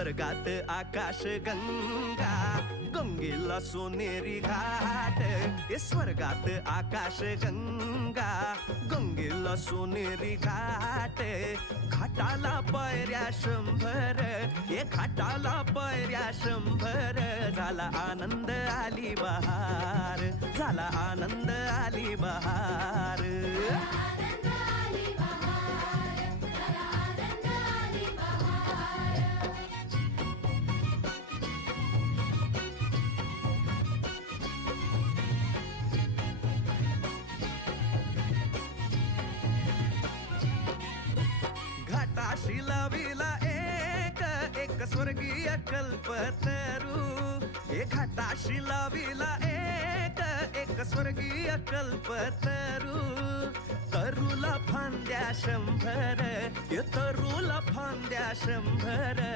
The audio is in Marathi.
स्वर्गात आकाश गंगा, गंगेला सोनेरी घाट. हे स्वर्गात आकाश गंगा, गंगेला सोनेरी घाट. घाटाला पायऱ्या 100, हे घाटाला पायऱ्या 100. झाला आनंद आली बहार, झाला आनंद आली बहार. घाटाशी लाविला एक स्वर्गीय कल्पतरू. हे घाटाशी लाविला एक स्वर्गीय कल्पतरू. तरूला फांद्या 100, हे तरूला फांद्या 100.